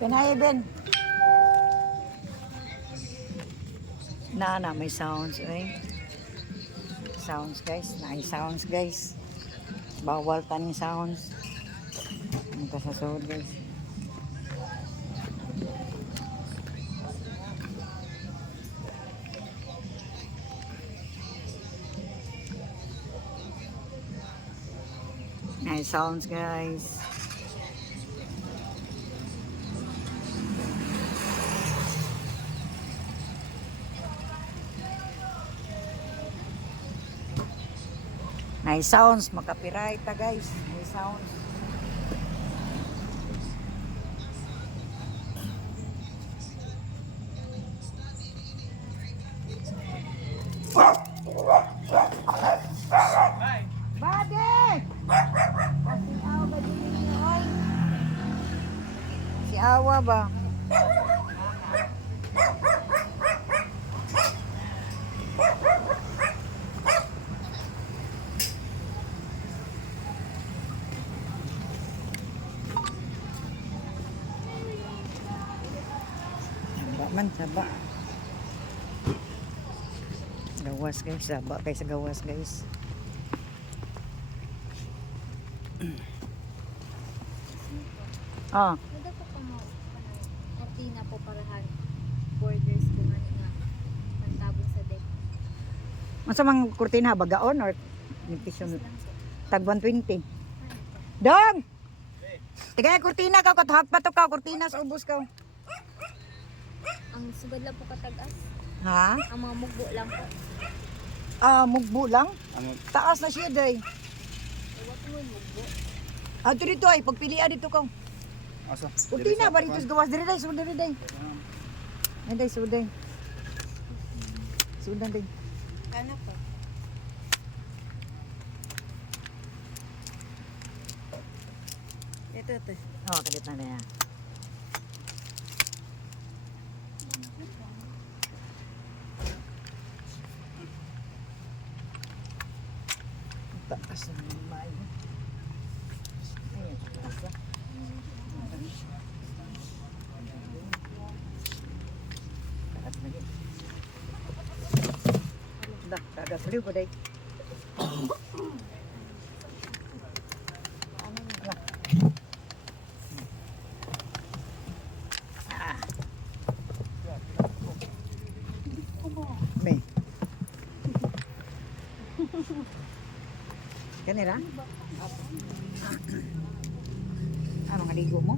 Pinay, Ben. Na, may sounds, eh. Sounds, guys. Sounds, guys. Bawal taning sounds. Ang kasasod, guys. Sounds, guys. Nice sounds, makapiright ta guys. Nice sounds. Bade! Si Awa ba? Saba. Gawas guys, saba kay sa gawas guys. Ah. Nada po pa mo kortina po parahan borders ko nga nga pantabon sa deck. Masa mang kurtina bagaon or nipison Lang po. tag 120. Ano po? Dong. Tigay kurtina ka katuhag pa to ka kurtina sa ubos ka. Ang sugad lang po katagas. Ha? Ang mga mugbo lang po. Ah, mugbo lang. Taas na siya day. Ewan ko yung mugbo. Ah, dito ay pagpilian dito ka. Asa? Kurtina ba dito sa gawas diri day, sudan diri day. Ay day sudan. Sudan day. Ano po? Ito. Oh, kadit na niya. Taas na naman. Ayun, taas na. Taas na yun. Dah, tagas rin ko day. May. Kanira? Ah, mga ligo mo?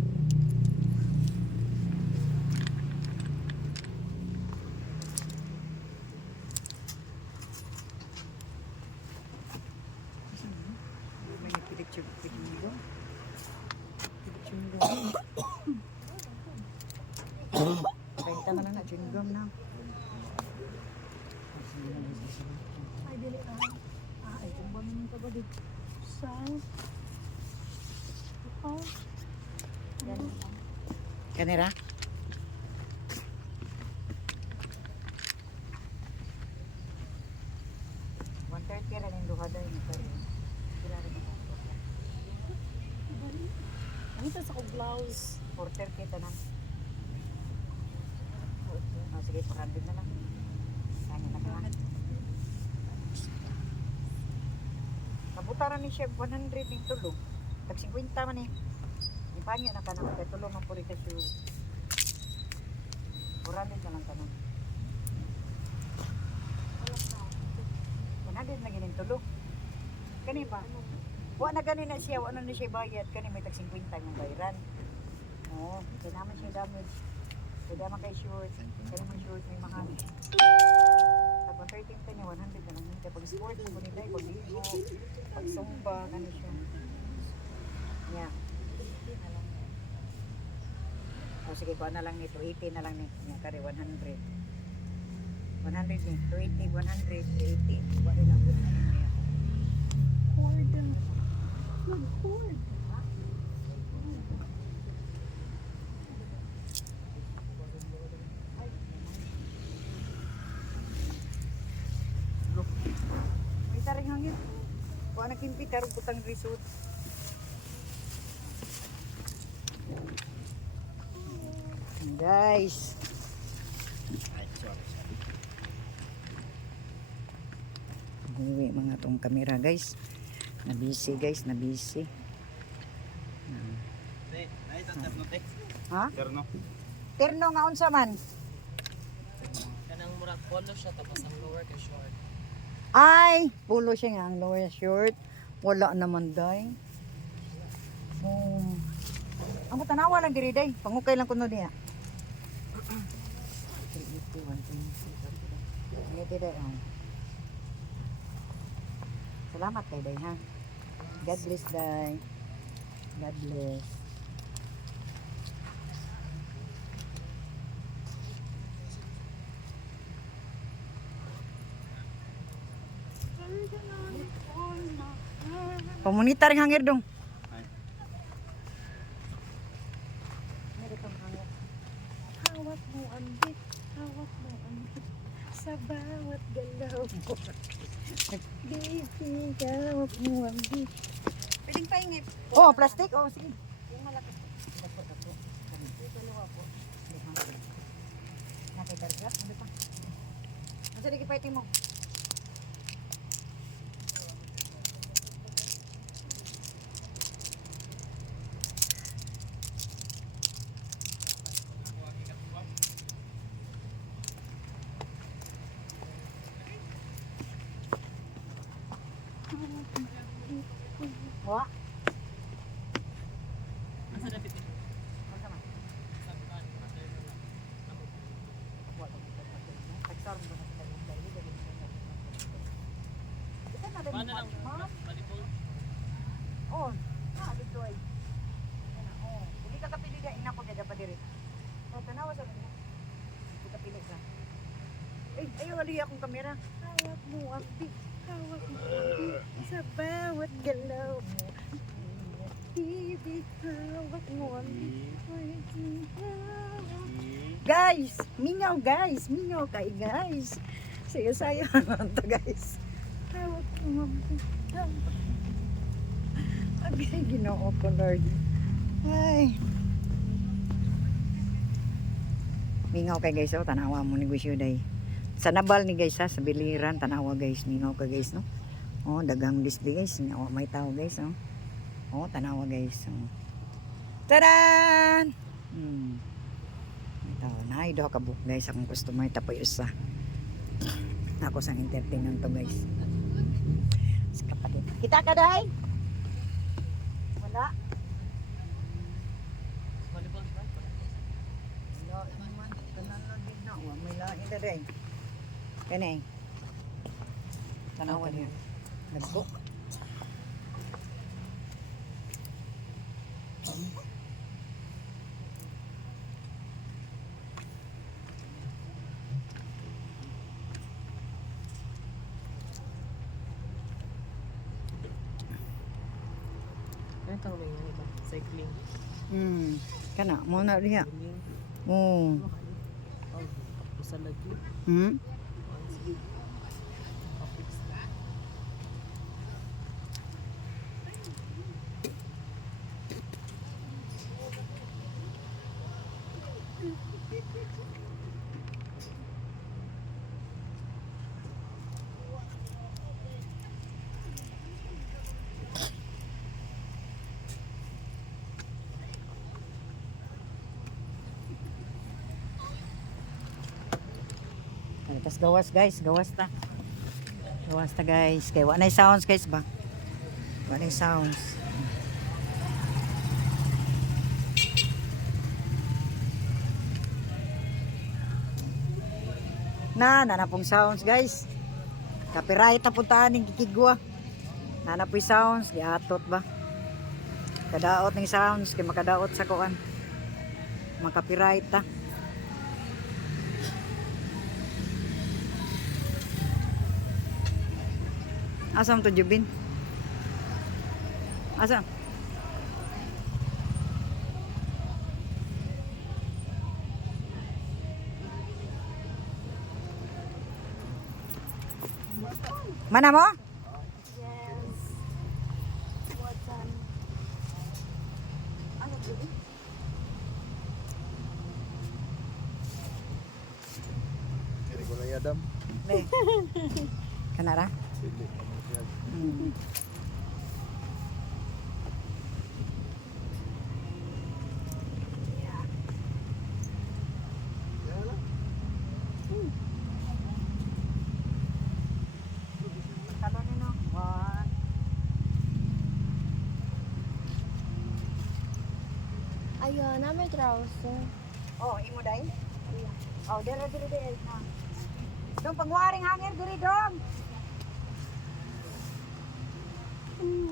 May pilit-pilit-ligo. Pilit-ligo. Benta na lang na, chewing-gum na. Ay, dili ka. Ay, kung ba naman ka ba dito? Saan? Ikaw? Ganun lang. Kanira? Kira rin duha daw yung kira rin Ano ito sa blouse? 4:30 kita na. Oh, sige, 400 na lang. Kanya na ka. Nabutaran ni Chef 100 yung tulong. Tag 50 man eh. Di pa niya na ka na magkatulong ang puri ka siya. 400 na lang ka na. 100 na ginin tulong. Kani pa? Wa na gani na siya, wa na siya bayad. Kani may tag 50 yung bayaran. Oo, kaya naman siya damage. Kaya naman kay short. Kaya naman short may mahal. Tapos 13 ka niya, 100 na lang. Pag sport, pag nilay, pag ligo, pag sumba, kani siya. Yeah. O sige, kuha na lang nito. 80 na lang nito. Yan, kari 100. 100 ni. 280, 100, 280. Kuha rin lang. Cordon. Nag-cord. May taring hangin. Kuha na kimpi, tarong putang resort. Guys. Ay, sorry. Uwi mga tong kamera guys. Na busy guys, na busy. Ha? Terno. Terno nga unsa man. Kanang murag polo siya tapos ang lower kay short. Ay, pulo siya nga ang lower short. Wala naman day. Oh. Amo tanawa lang diri day. Pangukay lang kuno diha. 381. Ngiti day. Oh. Salamat kay day ha. God bless day. God bless. Pamunita ring hangir dong. Hawak mo ang bit, hawak mo ang bit, sa bawat galaw mo. Baby, hawak mo ang bit. Piling paingit. Oh, plastic. Oh, sige. Yung malaki. Dalawa po. Nakidarga. Ano pa? Ano sige fighting mo? Wa. Asa na pitin? Ano man? Tagsarong ba na sa tayo? Ito na rin. Paano lang? Ha? Balibol? Oh, dito ay. Oh, hindi ka kapili ka ina ko kada pa diri. Tanawa sa kanya. Hindi ka pili ka. Ayaw ali akong kamera. Hawak mo ang bit, hawak mo ang bit, sa bawat galaw mo. Baby, hawak mo ang bit. Guys, mingaw guys, mingaw kay guys. Sayo-sayo naman to guys. Hawak mo ang bit, hawak. Agay, Ginoo ko Lord. Ay. Mingaw kay guys, oh, tanawa mo negosyo day. Sa nabal ni guys ha, sa biliran, tanawa guys, mingaw ka guys, no? Oh, dagang display guys, oh, may tao guys, oh. Oh, tanawa guys, oh. Tadan! May tao na, ido ka book guys, akong customer tapoy usa. Ako sang entertainment to guys. Sa kapatid. Kita ka day? Wala. Balibol ba? Wala naman, tanan lang din na, oh, may lain na day. Kani. Tanawa niya. Nagbo. Ano tawag ba yan iba? Cycling. Kana mo na diha. Cycling. Oh. Usa lagi. Tapos gawas guys, gawas ta. Gawas ta guys. Kaya wala na sounds guys ba? Wala na sounds. Nanapong sounds guys. Copyright na puntaan ng kikigwa. Nanapoy sounds, giatot ba? Kadaot ng sounds, kaya makadaot sa kuan. Makapiright ta. Asam to Jubin? Asa? Mana mo? Yes. What's on? Ano ba? Kiri ko na yadam. Le. Kanara? Sige. Hmm. Kalau nino, one. Ayun, na may trouser. Oh, imo dai? Oh, dere na. Dong pangwaring hangir diri dong.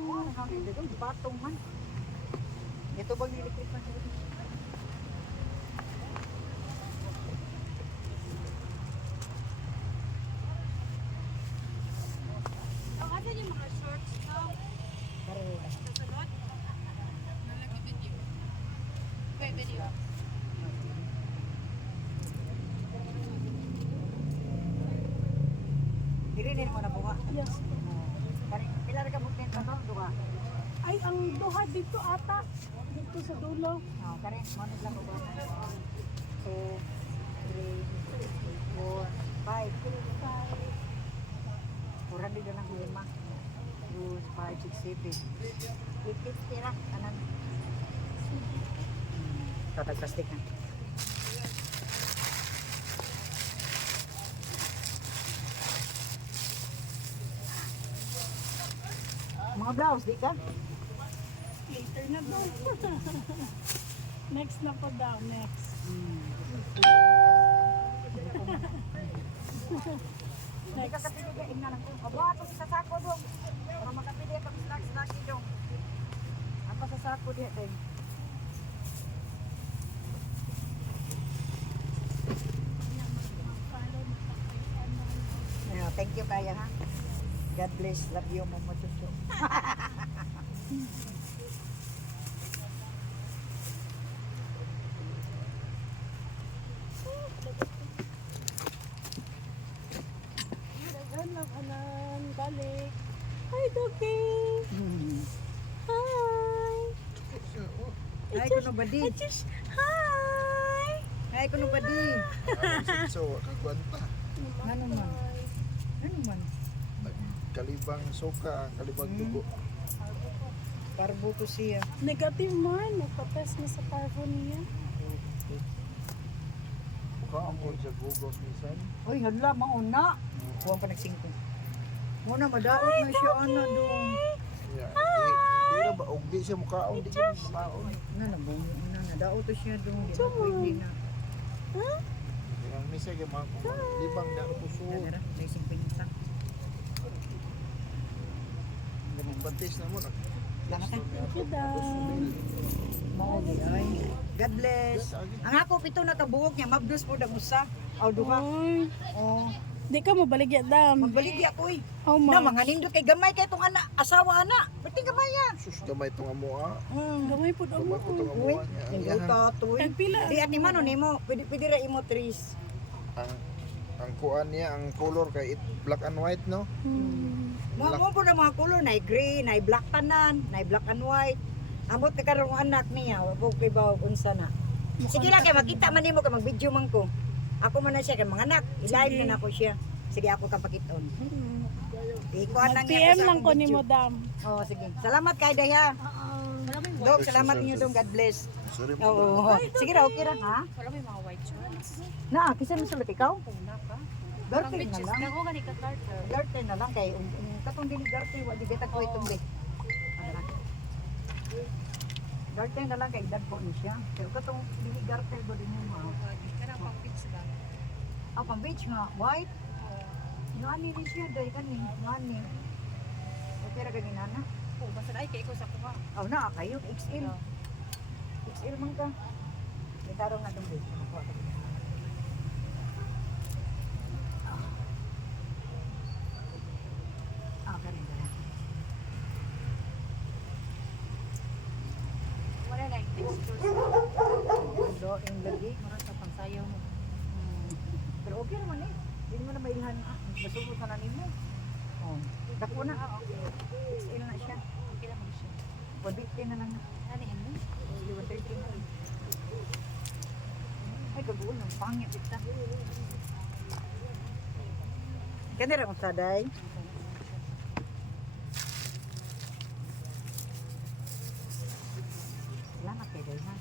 Oh, hangir diri dong batong man. Ito bang nilikit man diri? Ang atin yung mga shorts ko. Kare. Sa sunod? Nalagi video. Wait, video. Diri ni mo na buha. Yes. Kare pila ra ka mo tenta no duha. Ay, ang duha dito ata. Dito sa dulo. Oh, kare mo na lang ko. 2 3 4 5. Kurang di lang 5. 2 5 6 7. Ikit tira kanan. Tatag plastik na. Mga blouse, di ka? Later na daw. Next na po daw, next. Hindi ka kapili ka, ingnan lang. Abuha ito sa sako dong. Para makapili ka snacks dong. Apa sa sako diha dong. Thank you kaya ha. God bless. Love you, Momo Chuchu. Dagan lang anan, balik. Hi, Doki! Hi! Ay, kuno ba di? Achis! Hi! Ay, kuno ba di? So, kagwanta. Ano man? Ano man? Kalibang soka, kalibang dugo. Parbo ko siya. Negative man, nagpa-test na sa parvo niya. Mukha ang mo sa Google minsan. Uy, hala, mauna. Huwag pa nagsingko. Muna, madaot na siya, ano, dong. Yeah. Di na ba? Og di siya mukhaon, di siya mukhaon. Na, nabungo na. Nadaot to siya, dong. Di na pwede na. Ang misa kay mga libang na puso. Nagara, may 50. Bantis na mo. Salamat ka. Thank you, Dad. Maugi, ay. God bless. Ang ako, pito na kabuhok niya. Mabdos po dagusa. Aw, duha. Ay, Oh, di ka mabaligya, Dam. magbaligi ako eh. How Na, much? mga nindot kay gamay kay itong anak, asawa anak. Ba't di gamay yan? Sus, gamay itong amoa. Gamay po daw mo. Gamay po itong Uy, amoa niya. Ang hindi iyahang- ka, tuy. Tagpila. Di ati man, nimo. Pwede ra imo tris. ang kuan niya, ang color kay it black and white, no? Mo po na mga color, na gray, na black tanan, na black and white. Amot na karong anak niya, wag kay ba unsa na. Sige lang kay makita man nimo kay mag-video man ko. Ako man na siya kay mga anak, i-live na nako siya. Sige ako kapakiton. Ikuan lang niya PM sa lang akong ko ni video. mo, Dam. Oh, sige. Salamat kay Daya. Dok, salamat niyo dong. God bless. Sorry mo. Oo. Sige ra, okay ra ha. Wala may mga white shorts. Na, kisa mo sulit ikaw? Una ka. Garter na lang. Nago gani ka Carter. Garter na lang kay katong dili garter wa di beta ko itong be. Garter na lang kay dagko ni siya. Pero katong dili garter go din mo. Kanang pang beach ba? Ah, pang beach nga, white. Ngani ni siya dai kani, ngani. Okay ra gani nana. Oh, basta ay kay ko sa kuha. Aw na kayo XL. XL man ka. Itarong na tong be. Ah, ganun. yung lagi. Maras sa pangsayaw mo. Pero okay naman eh. Hindi mo na mailhan. Basubot na nanin mo. Oh. Dako na. XL na siya. Okay lang mo siya. 150 na lang. Ano yan mo? 130 na. Ay, kaguol ng pangit. Ita. Kanira kong saday. Salamat kayo dahil ha.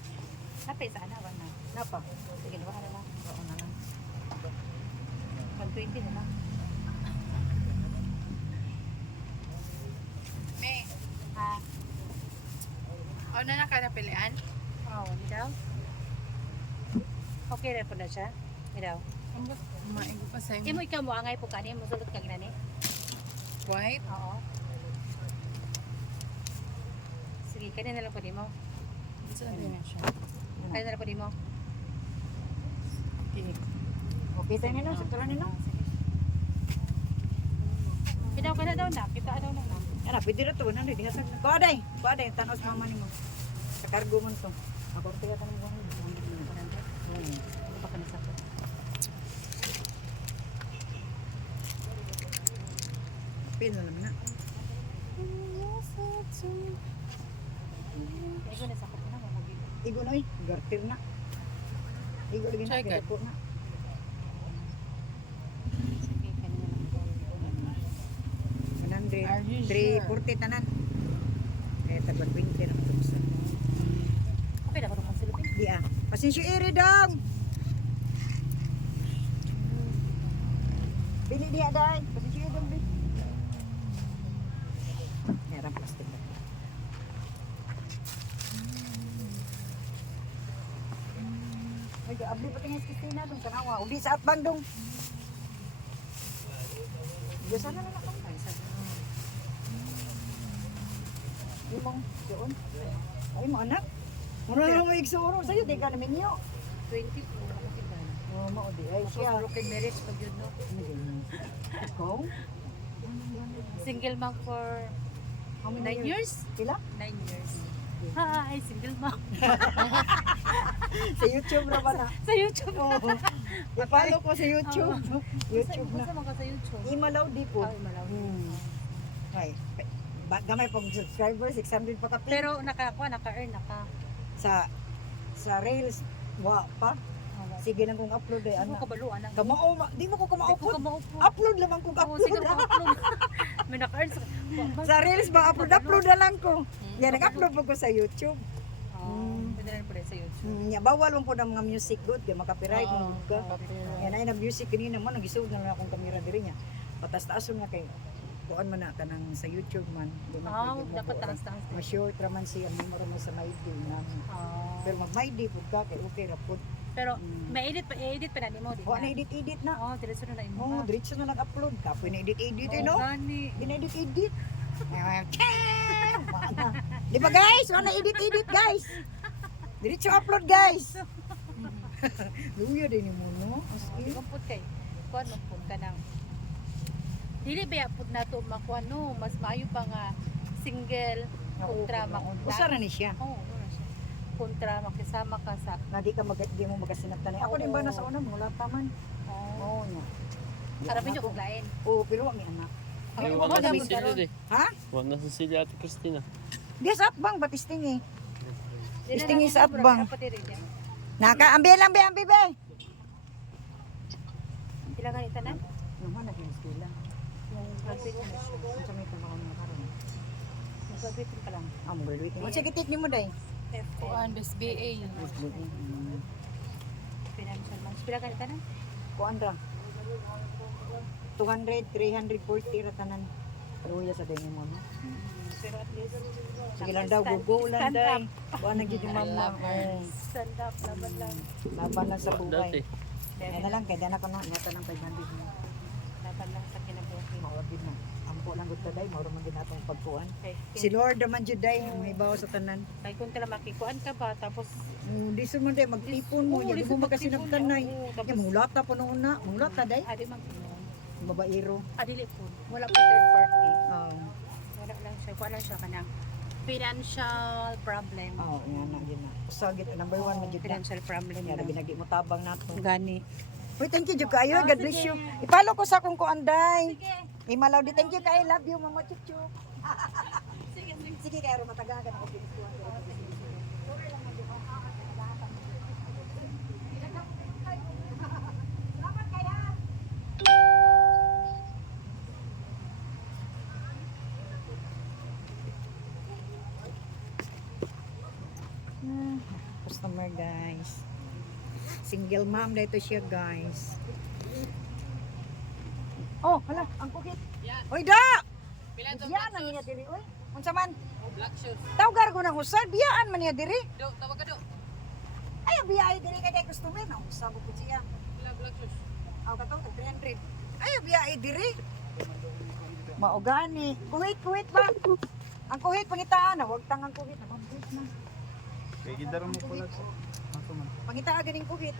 Napay sa anawan na. Napa? Sige, diba ka na lang? Oo na lang. 120 na lang. May, Ha? ano na ka napilian? Oo, hindi daw. Okay rin po na siya. Hindi daw. Maigo pa sa Imo ikaw mo angay po kani, musulot ka ginani? white. Oo. Sige, kani na lang po di mo. Saan na siya? Kani na lang po di mo. Okay. Okay tayo nino. Saktura nino. Pidaw ka na daw na. Kita daw na. Ano, pwede na ito. Nandun, di hasag. Kuaday. Kuaday. Tanos mama ni mo. Sa cargo mo ito. Ako, tiga ka ng buwan. Ano pa ka na sa to? Pin na naman na. Ikaw na sa ko na mo mabili. Igo na eh. Garter na. Igo lagi na. Check it. Kaya po na. Sige, kani na lang po. 100. Are you 340 tanan. Kaya tagwan 20 na ito. Okay na ko nung silupin. Di ah. Pasensyo iri dong. Bili dia day. Pasensyo iri dong. Meron plastic na. Ay, abli pa tingin sa Kristina dong kanawa. Uli sa atbang dong. Diyo sana na nakam. Ay, sa Limong doon. Ay mo anak. Muna lang mo igsuro sa'yo. Di ka namin nyo. 20 po. Okay ba? Oo, mao di. Ay siya. Broken marriage pag yun, no? Ikaw? Single mom for How 9 many years? Pila? 9 years. Hi, single mom. Sa YouTube na ba na? Sa YouTube. Oo. I-follow ko sa YouTube. YouTube na. Basta mo ka sa YouTube. Imalaw di po. Oh, malaw. Ay, gamay pag subscriber, 600 pa ka pin. Pero naka-earn, sa Rails, wa pa. Sige lang kung upload ay Ano ana. ka baluan ang Kamao, di mo ko Di ko kama-upload. kamaupo. Upload lamang kung Oo, sige upload. na upload. May naka-earn sa... Sa Reels ba upload na lang ko. Yan, nag-upload po ko sa YouTube. Pwede rin po rin sa YouTube. Nya bawal mo po ng mga music good kay makapiright mo ka. copyright. Yan ay na music kanina mo nagisud na lang akong kamera diri niya. Patas-taason nga kay kuan man na kanang sa YouTube man. Di man Ah, pwede mo dapat po. taas-taas. Ma-short raman siya mo mo sa my day na. Pero mag-my day pud ka kay okay ra pud. Pero may edit pa na mo, di Wa ba? na edit na. Oo, diretso na imo. Oh, diretso na nag-upload. Kapoy na edit eh no? Gani. Edit. Di ba guys? Wala edit guys. Diretso upload guys. Luya din mo no. Aski. Kumput kay. Kuan mo pud ka nang. Dili ba pud nato makuha no, mas maayo pa nga single kontra Usa ra ni siya. Oo, wala siya. Kontra makisama ka sa Na di ka di mo magasinagtan. Ako din ba nasa una mula taman. Oo nya. Harapin niyo kung lain. Oo, pero ang anak. Ay, Ako, wag na dami sa silya karon. eh. Ha? Wag na sa silya Ate Christina. Di sa atbang batisting eh. Di na Istingi lang sa yung atbang. dapat diri niya. Naka ambi be. Sila ganit tanan. Naman na sila. Yung graduate na siya. Kung sa may tanong na karon. Graduate ka lang. Ang graduate mo. Sige tit nimo day. Kuan, best BA. Financial man. Sila ganit tanan. Kuan ra. 200, 340 ra tanan. Luya sa din mo no. Pero at least Sige lang daw, gugo lang day. Buwan na gid yung mama. Oh, stand up laban lang. laban lang sa Dati. buhay. Yan na lang, kaya dana ko na. Nata ng 500 mo. Laban lang sa kinabuhi. Mao din na. Ampo lang gud taday, mao man din atong pagkuan. Kay Si Lord naman jud day, may bawa sa tanan. kay kung tala makikuan ka ba tapos Di sa man day magtipon mo, Oo, ya di di sa mo magasinabtan magtipon, nay. oo, tapos- Ya mulat ta puno na, mulat ta day. adi man Babaero. adili po. Wala po third party. Oh. Wala lang siya. Kuha lang siya kanang financial problem. Oh, yan na, yun na. Usa gid number 1 man jud na. Financial problem Yan na. binagi mo tabang nato. Gani. Uy, thank you jud kayo. God bless you. Ipalo ko sa akong kuanday. Imalaw di thank you kay love you mama chuchu. Sige, sige. Sige kayo matagagan ako dito. Customer guys. Single mom dito siya guys. Oh, hala, ang kukit. Yan. Oy da! Pila to Biyaan black man niya shoes? diri oy. Unsa man? Black shoes. Tawgar ko nang usad, biyaan man niya diri. Do, tawag ka do. Ay, biyay diri kay customer na usab ko siya. Pila black shoes. Aw kato 300. Ay, biyay diri. Mao gani. Kuwait ba? Ang kuwait pangitaan na, wag tangang kuwait na mabut na. Kay gidaro mo pala. Ako man. Pangitaa ganing kuwait.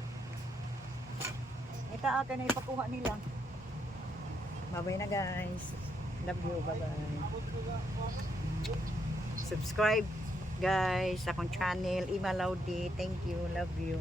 Itaa ka na ipakuha nila. Bye-bye na guys. Love you. Bye-bye. Subscribe guys sa akong channel. Ima Laudi. Thank you. Love you.